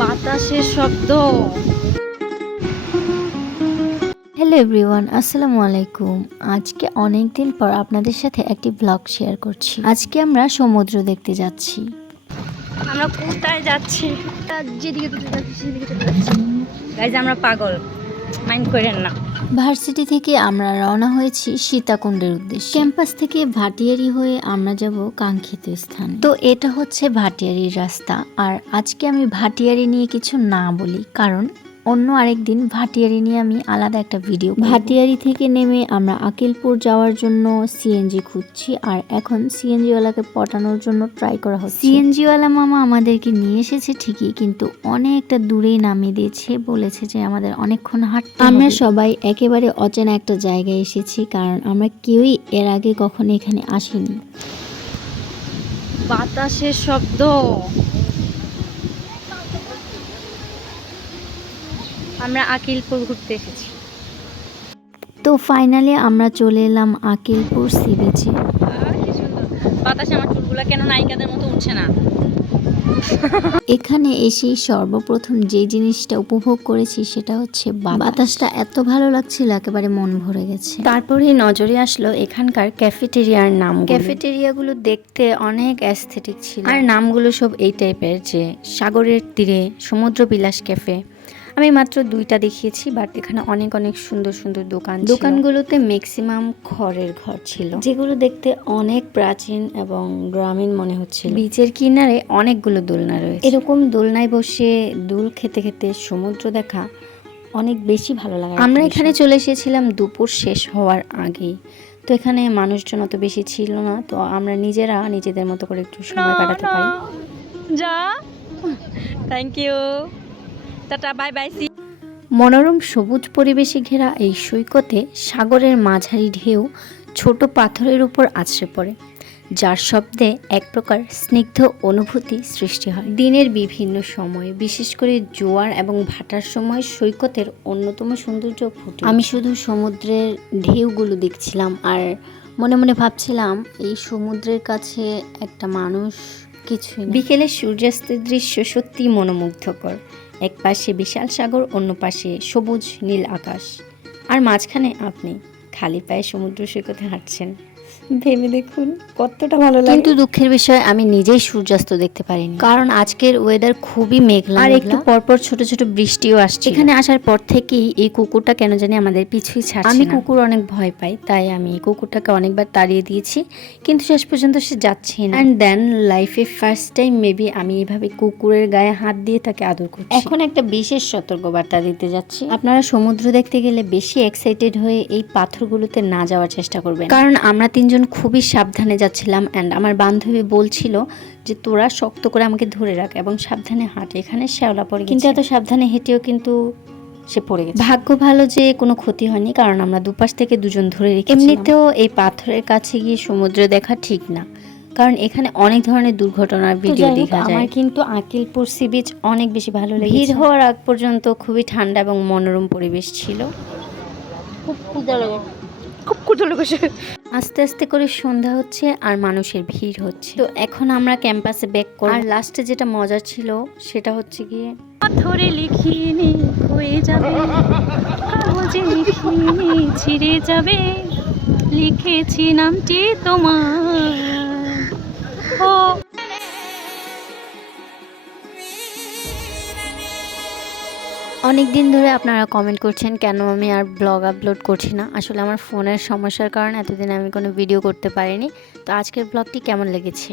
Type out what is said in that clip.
বাতাসের শব্দ। Hello everyone আসসালামু আলাইকুম। আজকে অনেক দিন পর আপনাদের সাথে একটি ব্লগ শেয়ার করছি। আজকে আমরা সমুদ্র দেখতে যাচ্ছি। আমরা কোথায় যাচ্ছি? যেদিকে যাচ্ছি সেদিকে যাচ্ছি। গাইজ আমরা পাগল। করেন না। ভার্সিটি থেকে আমরা রওনা হয়েছি সীতাকুণ্ডের উদ্দেশ্যে। ক্যাম্পাস থেকে ভাটিয়ারি হয়ে আমরা যাব কাঙ্ক্ষিত স্থান। তো এটা হচ্ছে ভাটিয়ারির রাস্তা। আর আজকে আমি ভাটিয়ারি নিয়ে কিছু না বলি, কারণ অন্য আরেকদিন ভাটিয়ারি নিয়ে আমি আলাদা একটা ভিডিও ভাটিয়ারি থেকে নেমে আমরা আকিলপুর যাওয়ার জন্য সিএনজি খুঁজছি আর এখন সিএনজিওয়ালাকে পটানোর জন্য ট্রাই করা হচ্ছে। সিএনজিওয়ালা মামা আমাদেরকে নিয়ে এসেছে ঠিকই কিন্তু অনেকটা দূরেই নামিয়ে দিয়েছে বলেছে যে আমাদের অনেকক্ষণ হাঁটতে আমরা সবাই একেবারে অচেনা একটা জায়গায় এসেছি কারণ আমরা কেউই এর আগে কখনো এখানে আসিনি। বাতাসের শব্দ। আমরা আকিলপুর ঘুরতে এসেছি। তো ফাইনালি আমরা চলে এলাম আকিলপুর সি বিচে বাতাসে আমার চুলগুলো কেন নায়িকাদের মতো উঠছে না? এখানে এসেই সর্বপ্রথম যে জিনিসটা উপভোগ করেছি সেটা হচ্ছে বাতাস। বাতাসটা এত ভালো লাগছিল একেবারে মন ভরে গেছে। তারপরে নজরে আসলো এখানকার ক্যাফেটেরিয়ার নাম ক্যাফেটেরিয়াগুলো দেখতে অনেক অ্যাস্থেটিক ছিল। আর নামগুলো সব এই টাইপের যে সাগরের তীরে সমুদ্র বিলাস ক্যাফে আমি মাত্র দুইটা দেখিয়েছি বাট এখানে অনেক অনেক সুন্দর সুন্দর দোকান দোকানগুলোতে ম্যাক্সিমাম খড়ের ঘর ছিল। যেগুলো দেখতে অনেক প্রাচীন এবং গ্রামীণ মনে হচ্ছে বিচের কিনারে অনেকগুলো দোলনা রয়েছে। এরকম দোলনায় বসে দোল খেতে খেতে সমুদ্র দেখা অনেক বেশি ভালো লাগে আমরা এখানে চলে এসেছিলাম দুপুর শেষ হওয়ার আগেই। তো এখানে মানুষজন অত বেশি ছিল না তো আমরা নিজেরা নিজেদের মতো করে একটু সময় কাটাতে পারি। যা। Thank you tata bye bye C মনোরম সবুজ পরিবেশে ঘেরা এই সৈকতে সাগরের মাঝারি ঢেউ ছোট পাথরের উপর আছড়ে পড়ে যার শব্দে এক প্রকার স্নিগ্ধ অনুভূতি সৃষ্টি হয়। দিনের বিভিন্ন সময়ে বিশেষ করে জোয়ার এবং ভাটার সময় সৈকতের অন্যতম সৌন্দর্য ফুটে আমি শুধু সমুদ্রের ঢেউগুলো দেখছিলাম আর মনে মনে ভাবছিলাম এই সমুদ্রের কাছে একটা মানুষ কিছুই না। বিকেলে সূর্যাস্তের দৃশ্য সত্যি মনোমুগ্ধকর। এক পাশে বিশাল সাগর, অন্য পাশে সবুজ নীল আকাশ। আর মাঝখানে আপনি, খালি পায়ে সমুদ্র সৈকতে হাঁটছেন। ভেবে দেখুন কতটা ভালো লাগে। কিন্তু দুঃখের বিষয় আমি নিজেই সূর্যাস্ত দেখতে পারিনি। কারণ আজকের ওয়েদার খুবই মেঘলা আর একটু পরপর ছোট ছোট বৃষ্টিও আসছে এখানে আসার পর থেকেই এই কুকুরটা কেন জানি আমাদের পিছুই ছাড়ছে আমি কুকুর অনেক ভয় পাই তাই আমি এই কুকুরটাকে অনেকবার তাড়িয়ে দিয়েছি কিন্তু শেষ পর্যন্ত সে যাচ্ছে না। অ্যান্ড দেন লাইফে ফার্স্ট টাইম মেবি আমি এইভাবে কুকুরের গায়ে হাত দিয়ে তাকে আদর করছি। এখন একটা বিশেষ সতর্কবার্তা দিতে যাচ্ছি। আপনারা সমুদ্র দেখতে গেলে বেশি এক্সাইটেড হয়ে এই পাথরগুলোতে না যাওয়ার চেষ্টা করবেন। কারণ আমরা তিনজন খুবই সাবধানে যাচ্ছিলাম অ্যান্ড আমার বান্ধবী বলছিল যে তোরা শক্ত করে আমাকে ধরে রাখ এবং সাবধানে হাঁট এখানে শ্যাওলা পড়ে কিন্তু এত সাবধানে হেঁটেও কিন্তু সে পড়ে গেছে। ভাগ্য ভালো যে কোনো ক্ষতি হয়নি কারণ আমরা দুপাশ থেকে দুজন ধরে রেখে এমনিতেও এই পাথরের কাছে গিয়ে সমুদ্র দেখা ঠিক না কারণ এখানে অনেক ধরনের দুর্ঘটনার ভিডিও দেখা যায়। আমার কিন্তু আকিলপুর সি বিচ অনেক বেশি ভালো লেগেছে। ভিড় হওয়ার আগ পর্যন্ত খুবই ঠান্ডা এবং মনোরম পরিবেশ ছিল। খুব ক্ষুদা লাগে। খুব ক্ষুদা লেগেছে আস্তে আস্তে করে সন্ধ্যা হচ্ছে আর মানুষের ভিড় হচ্ছে। তো এখন আমরা ক্যাম্পাসে ব্যাক করি আর লাস্টে যেটা মজা ছিল, সেটা হচ্ছে গিয়ে পাথরে লিখিনি, হয়ে যাবে। কাগজে লিখিনি, ছিঁড়ে যাবে। লিখেছি নামটি তোমার। অনেক দিন ধরে আপনারা কমেন্ট করছেন, কেন আমি আর ব্লগ আপলোড করছি না? আসলে আমার ফোনের সমস্যার কারণে এতদিন আমি কোনো ভিডিও করতে পারিনি। তো আজকের ব্লগটি কেমন লেগেছে?